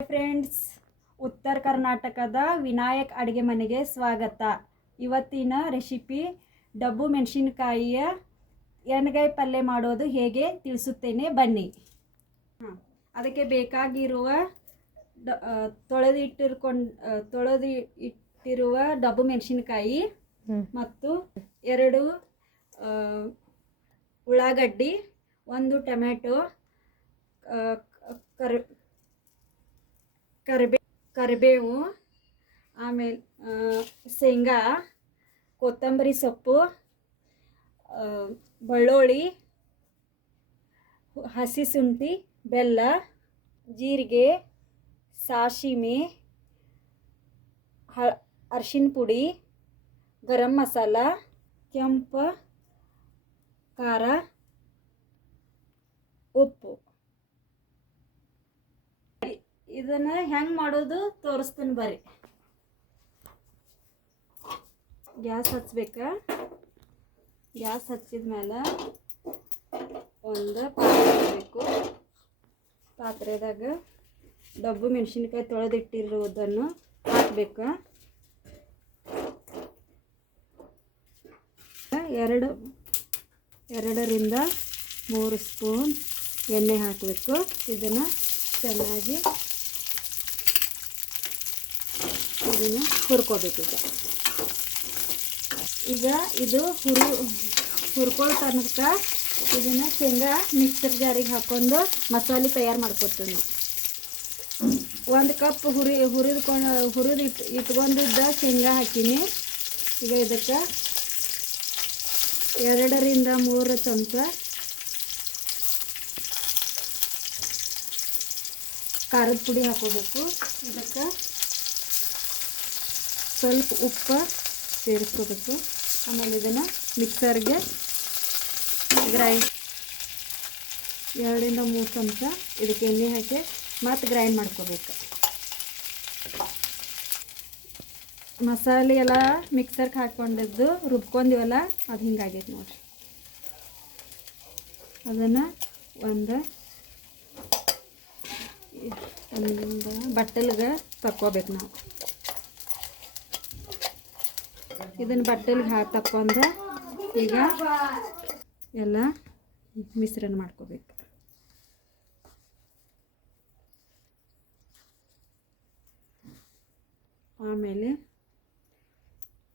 Friends ಉತ್ತರ ಕರ್ನಾಟಕದ ವಿನಾಯಕ್ ಅಡುಗೆ ಮನೆಗೆ ಸ್ವಾಗತ. ಇವತ್ತಿನ ರೆಸಿಪಿ ಡಬ್ಬು ಮೆಣಸಿನಕಾಯಿಯ ಎಣ್ಗಾಯಿ ಪಲ್ಯ ಮಾಡೋದು ಹೇಗೆ ತಿಳಿಸುತ್ತೇನೆ ಬನ್ನಿ. ಹಾಂ ಅದಕ್ಕೆ ಬೇಕಾಗಿರುವ ಡ ತೊಳೆದಿಟ್ಟಿರ್ಕೊಂಡು ತೊಳೆದು ಇಟ್ಟಿರುವ ಡಬ್ಬು ಮೆಣಸಿನಕಾಯಿ ಮತ್ತು ಎರಡು ಉಳ್ಳಾಗಡ್ಡಿ ಒಂದು ಟೊಮೆಟೊ ಕರಿ ಕರಿಬೇ, ಕರಿಬೇವು, ಆಮೇಲೆ ಶೇಂಗಾ, ಕೊತ್ತಂಬರಿ ಸೊಪ್ಪು ಬೆಳ್ಳುಳ್ಳಿ ಹಸಿ ಶುಂಠಿ, ಬೆಲ್ಲ, ಜೀರಿಗೆ ಸಾಶಿಮೆ ಹ ಅರ್ಶಿನ ಪುಡಿ, ಗರಂ ಮಸಾಲ, ಕೆಂಪು, ಖಾರ ಉಪ್ಪು ಇದನ್ನ ಹೆಂಗ್ ಮಾಡೋದು ತೋರಿಸ್ತೀನಿ ಬರ್ರಿ. ಗ್ಯಾಸ್ ಹಚ್ಬೇಕ? ಗ್ಯಾಸ್ ಹಚ್ಚಿದ ಮೇಲೆ ಒಂದು ಪಾತ್ರೆ ಬೇಕು ಪಾತ್ರೆದಾಗ ಡಬ್ಬು ಮೆಣಸಿನ್ಕಾಯಿ ತೊಳೆದಿಟ್ಟಿರುವುದನ್ನು ಹಾಕಬೇಕು. ಎರಡು, ಎರಡರಿಂದ ಮೂರು ಸ್ಪೂನ್ ಎಣ್ಣೆ ಹಾಕಬೇಕು. ಇದನ್ನು ಚೆನ್ನಾಗಿ ಇದನ್ನು ಹುರ್ಕೋಬೇಕು ಈಗ. ಇದು ಹುರು ಹುರ್ಕೊಳ್ಳೋ ತನಕ ಇದನ್ನು ಶೇಂಗಾ ಮಿಕ್ಸರ್ ಜಾರಿಗೆ ಹಾಕೊಂಡು ಮಸಾಲೆ ತಯಾರು ಮಾಡ್ಕೊತೀವಿ ನಾವು. ಒಂದು ಕಪ್ ಹುರಿ ಹುರಿದುಕೊಂಡು ಹುರಿದು ಇಟ್ ಇಟ್ಕೊಂಡಿದ್ದ ಶೇಂಗಾ ಹಾಕೀನಿ. ಈಗ ಇದಕ್ಕೆ ಎರಡರಿಂದ ಮೂರು ಚಮಚ ಖಾರದ ಪುಡಿ ಹಾಕೋಬೇಕು. ಇದಕ್ಕೆ ಸ್ವಲ್ಪ ಉಪ್ಪು ಸೇರಿಸ್ಕೋಬೇಕು. ಆಮೇಲೆ ಇದನ್ನು ಮಿಕ್ಸರ್ಗೆ ಗ್ರೈಂಡ್ ಎರಡರಿಂದ ಮೂರು ಚಮಚ ಇದಕ್ಕೆ ಎಣ್ಣೆ ಹಾಕಿ ಮತ್ತು ಗ್ರೈಂಡ್ ಮಾಡ್ಕೋಬೇಕು. ಮಸಾಲೆ ಎಲ್ಲ ಮಿಕ್ಸರ್ಗೆ ಹಾಕ್ಕೊಂಡಿದ್ದು ರುಬ್ಕೊಂಡಿವಲ್ಲ ಅದು ಹಿಂಗಾಗೈತೆ ನೋಡಿರಿ. ಅದನ್ನು ಒಂದು ಒಂದು ಬಟ್ಟಲ್ಗೆ ತಕ್ಕೋಬೇಕು ನಾವು. ಇದನ್ನು ಬಟ್ಟೆಲಿ ಹಾಕೊಂಡ್ರೆ ಈಗ ಎಲ್ಲ ಮಿಶ್ರಣ ಮಾಡ್ಕೋಬೇಕು. ಆಮೇಲೆ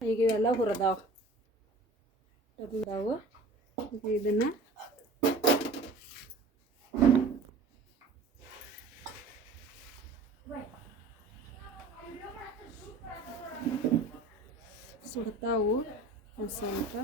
ಈಗ ಇವೆಲ್ಲ ಹುರಿದಾವ. ಇದನ್ನು ಸುಡ್ತಾವು ಹೊಸ ಅಂತ.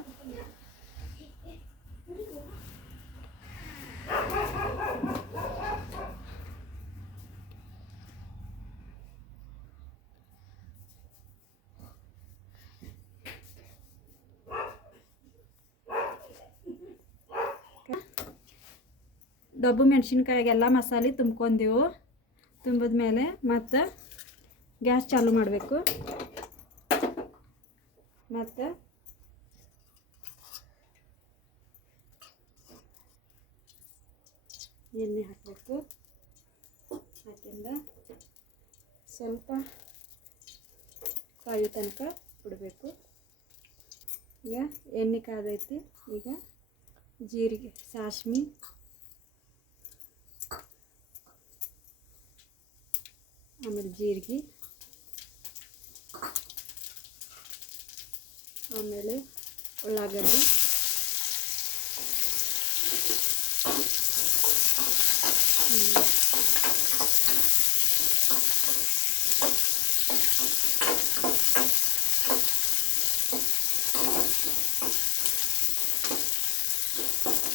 ಡಬ್ಬು ಮೆಣಸಿನ್ಕಾಯಿಗೆಲ್ಲ ಮಸಾಲೆ ತುಂಬ್ಕೊಂಡೆವು. ತುಂಬಿದ ಮೇಲೆ ಮತ್ತು ಗ್ಯಾಸ್ ಚಾಲು ಮಾಡಬೇಕು. ಮತ್ತು? ಎಣ್ಣೆ ಹಾಕಬೇಕು. ಹಾಕಿಂದ ಸ್ವಲ್ಪ ಕಾಯೋ ತನಕ ಬಿಡಬೇಕು. ಈಗ ಎಣ್ಣೆ ಕಾದೈತಿ. ಈಗ ಜೀರಿಗೆ, ಸಾಸ್ಮಿ. ಆಮೇಲೆ ಜೀರಿಗೆ. ಆಮೇಲೆ ಉಳ್ಳಾಗಡ್ಡಿ ಹ್ಮ್.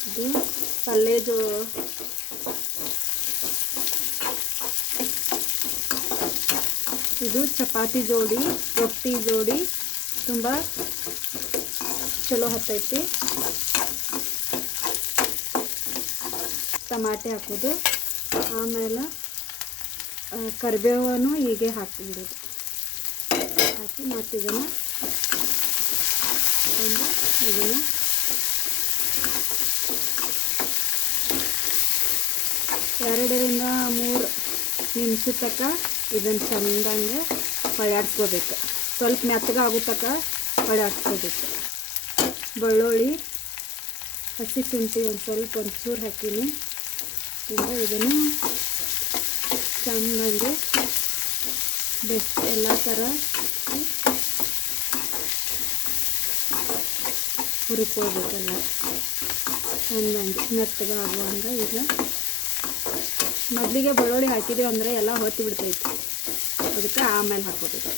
ಇದು ಪಲ್ಯ ಜೋ ಇದು ಚಪಾತಿ ಜೋಡಿ ರೊಟ್ಟಿ ಜೋಡಿ ತುಂಬ ಚಲೋ ಹತ್ತೈತಿ. ಟಮಾಟೆ ಹಾಕೋದು. ಆಮೇಲೆ ಕರಿಬೇವನು ಹೀಗೆ ಹಾಕಿಬಿಡೋದು ಹಾಕಿ ಮತ್ತು ಇದನ್ನು ಒಂದು ಇದನ್ನು ಎರಡರಿಂದ ಮೂರು ನಿಮಿಷ ತಕ್ಕ ಇದನ್ನು ಚಂದಂಗೆ ಹೊಳ್ಯಾಡ್ಸ್ಕೋಬೇಕು ಸ್ವಲ್ಪ ಮೆತ್ತಗೆ ಆಗೋ ತನಕ ಹೊಳ್ಯಾಡ್ಸ್ಕೋಬೇಕು ಬೆಳ್ಳುಳ್ಳಿ, ಹಸಿ ಶುಂಠಿ ಒಂದು ಸ್ವಲ್ಪ ಒಂಚೂರು ಹಾಕೀನಿ. ಈಗ ಇದನ್ನು ಚೆನ್ನಾಗಿ ಬೆಸ್ಟ್ ಎಲ್ಲ ಥರ ಹುರ್ಕೋಬೇಕಲ್ಲ. ಚೆಂದಂಗೆ ಮೆತ್ತಗೆ ಆಗುವಂಗೆ ಈಗ ಮೊದಲಿಗೆ ಬೆಳ್ಳುಳ್ಳಿ ಹಾಕಿದ್ದೀವಿ ಅಂದರೆ ಎಲ್ಲ ಹೊತ್ತು ಬಿಡ್ತೈತಿ. ಅದಕ್ಕೆ ಆಮೇಲೆ ಹಾಕೋಬೇಕು.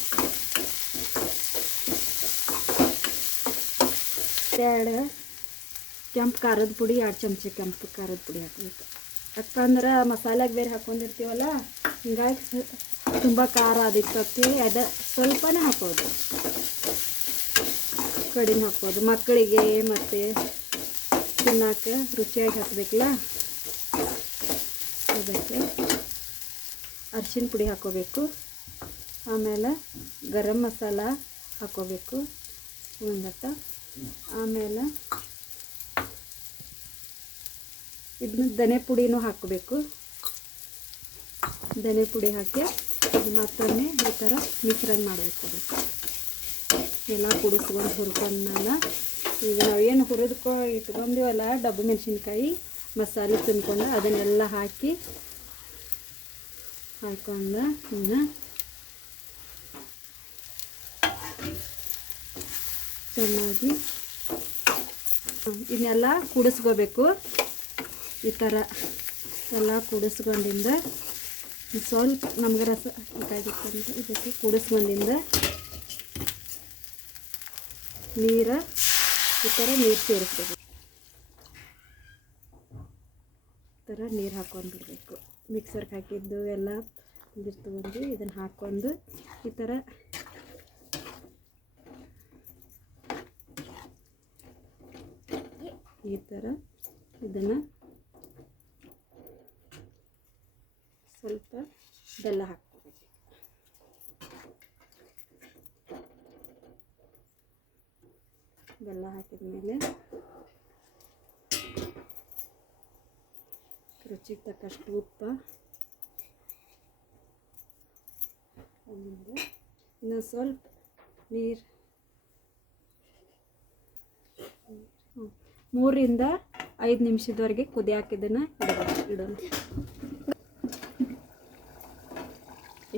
ಎರಡು ಕೆಂಪು ಖಾರದ ಪುಡಿ, ಎರಡು ಚಮಚ ಕೆಂಪು ಖಾರದ ಪುಡಿ ಹಾಕಬೇಕು. ಅಂದ್ರೆ ಮಸಾಲೆಗೆ ಬೇರೆ ಹಾಕೊಂಡಿರ್ತೀವಲ್ಲ, ಹಿಂಗಾಗಿ ತುಂಬ ಖಾರ ಅಂತೇಳಿ ಅದ ಸ್ವಲ್ಪನೇ ಹಾಕೋದು ಕಡಿಮೆ ಹಾಕೋದು ಮಕ್ಕಳಿಗೆ ಮತ್ತು ತಿನ್ನಕ್ಕೆ ರುಚಿಯಾಗಿ ಹಾಕಬೇಕಲ್ಲ? ಅದಕ್ಕೆ ಅರ್ಶಿನ ಪುಡಿ ಹಾಕೋಬೇಕು ಆಮೇಲೆ ಗರಂ ಮಸಾಲ ಹಾಕೋಬೇಕು ಒಂದಟ್ಟ ಆಮೇಲೆ ಇದನ್ನ ದನೆ ಪುಡಿನೂ ಹಾಕಬೇಕು. ದನೆ ಪುಡಿ ಹಾಕಿ ಮತ್ತೊಮ್ಮೆ ಈ ಥರ ಮಿಶ್ರಣ ಮಾಡಬೇಕು ಎಲ್ಲ ಕುಡಿಸ್ಕೊಂಡು ಹುರ್ಕೊಂಡ್ಮೇಲೆ ಈಗ ನಾವೇನು ಹುರಿದ್ಕೊ ಇಟ್ಕೊಂಡಿವಲ್ಲ ಡಬ್ಬು ಮೆಣಸಿನ್ಕಾಯಿ, ಮಸಾಲೆ ತಿನ್ಕೊಂಡು ಅದನ್ನೆಲ್ಲ ಹಾಕಿ ಹಾಕೊಂಡು ಇನ್ನು ಚೆನ್ನಾಗಿ ಇನ್ನೆಲ್ಲ ಇದನ್ನೆಲ್ಲ ಕುಡಿಸ್ಕೋಬೇಕು. ಈ ಥರ ಎಲ್ಲ ಕುಡಿಸ್ಕೊಂಡಿಂದ ಸ್ವಲ್ಪ ನಮ್ಗೆ ರಸ ಬೇಕಾಗಿತ್ತು ಇದಕ್ಕೆ ಕುಡಿಸ್ಕೊಂಡಿಂದ ನೀರ ಈ ಥರ ನೀರು ಸೇರಿಸ್ಬೇಕು. ಈ ಥರ ನೀರು ಹಾಕ್ಕೊಂಡ್ಬಿಡ್ಬೇಕು ಮಿಕ್ಸರ್ಗೆ ಹಾಕಿದ್ದು ಎಲ್ಲ ನೀರು ತೊಗೊಂಡು ಇದನ್ನು ಹಾಕ್ಕೊಂಡು ಈ ಥರ ಈ ಥರ ಇದನ್ನು ಸ್ವಲ್ಪ ಬೆಲ್ಲ ಹಾಕ್ಕೋಬೇಕು ಬೆಲ್ಲ ಹಾಕಿದ ಮೇಲೆ ರುಚಿಗೆ ತಕ್ಕಷ್ಟು ಉಪ್ಪು, ಆಮೇಲೆ ಇನ್ನು ಸ್ವಲ್ಪ ನೀರು ಹ್ಮ್. ಮೂರರಿಂದ ಐದು ನಿಮಿಷದವರೆಗೆ ಕುದಿ ಹಾಕಿದ್ದನ್ನು ಇಡಬೇಕು. ಇಡೋಣ.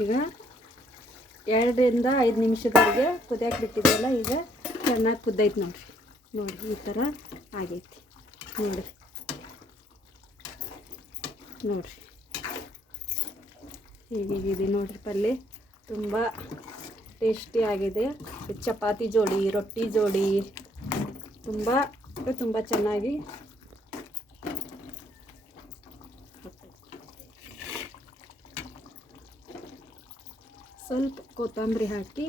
ಈಗ ಎರಡರಿಂದ ಐದು ನಿಮಿಷದವರೆಗೆ ಕುದಿ ಬಿಟ್ಟಿದ್ದೆಲ್ಲ ಈಗ ಚೆನ್ನಾಗಿ ಕುದ್ದೈತೆ ನೋಡಿರಿ. ನೋಡಿ, ಈ ಥರ ಆಗೈತಿ. ನೋಡಿ. ನೋಡಿರಿ. ಹೀಗಿದೆ ನೋಡಿರಿ ಪಲ್ಯ ತುಂಬ ಟೇಸ್ಟಿ ಆಗಿದೆ. ಚಪಾತಿ ಜೋಡಿ, ರೊಟ್ಟಿ ಜೋಡಿ, ತುಂಬ ತುಂಬ ಚೆನ್ನಾಗಿ. ಸ್ವಲ್ಪ ಕೊತ್ತಂಬರಿ ಹಾಕಿ,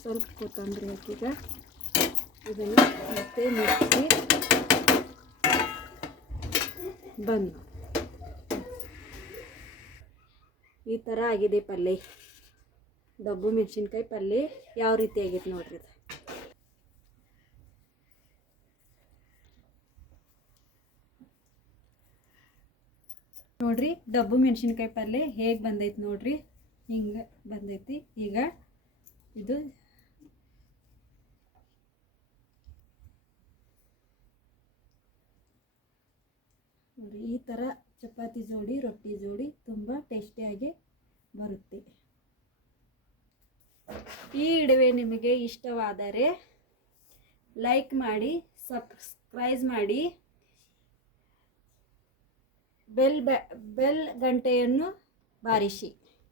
ಸ್ವಲ್ಪ ಕೊತ್ತಂಬರಿ ಹಾಕಿದ ಇದನ್ನು ಮತ್ತೆ ಮಿಕ್ಸಿ ಬಂದು ಈ ಥರ ಆಗಿದೆ ಪಲ್ಯ ಡಬ್ಬು ಮೆಣಸಿನ್ಕಾಯಿ ಪಲ್ಯ ಯಾವ ರೀತಿ ಆಗೈತೆ ನೋಡ್ರಿ ನೋಡ್ರಿ, ಡಬ್ಬು ಮೆಣಸಿನ್ಕಾಯಿ ಪಲ್ಯ ಹೇಗೆ ಬಂದೈತಿ ನೋಡ್ರಿ. ಹಿಂಗೆ ಬಂದೈತಿ. ಈಗ ಇದು ನೋಡಿ ಈ ಥರ ಚಪಾತಿ ಜೋಡಿ, ರೊಟ್ಟಿ ಜೋಡಿ ತುಂಬ ಟೇಸ್ಟಿಯಾಗಿ ಬರುತ್ತೆ. ಈ ಇಡುವೆ ನಿಮಗೆ ಇಷ್ಟವಾದರೆ ಲೈಕ್ ಮಾಡಿ ಸಬ್ಸ್ಕ್ರೈಬ್ ಮಾಡಿ. ಬೆಲ್ ಬೆಲ್ ಗಂಟೆಯನ್ನು ಬಾರಿಸಿ.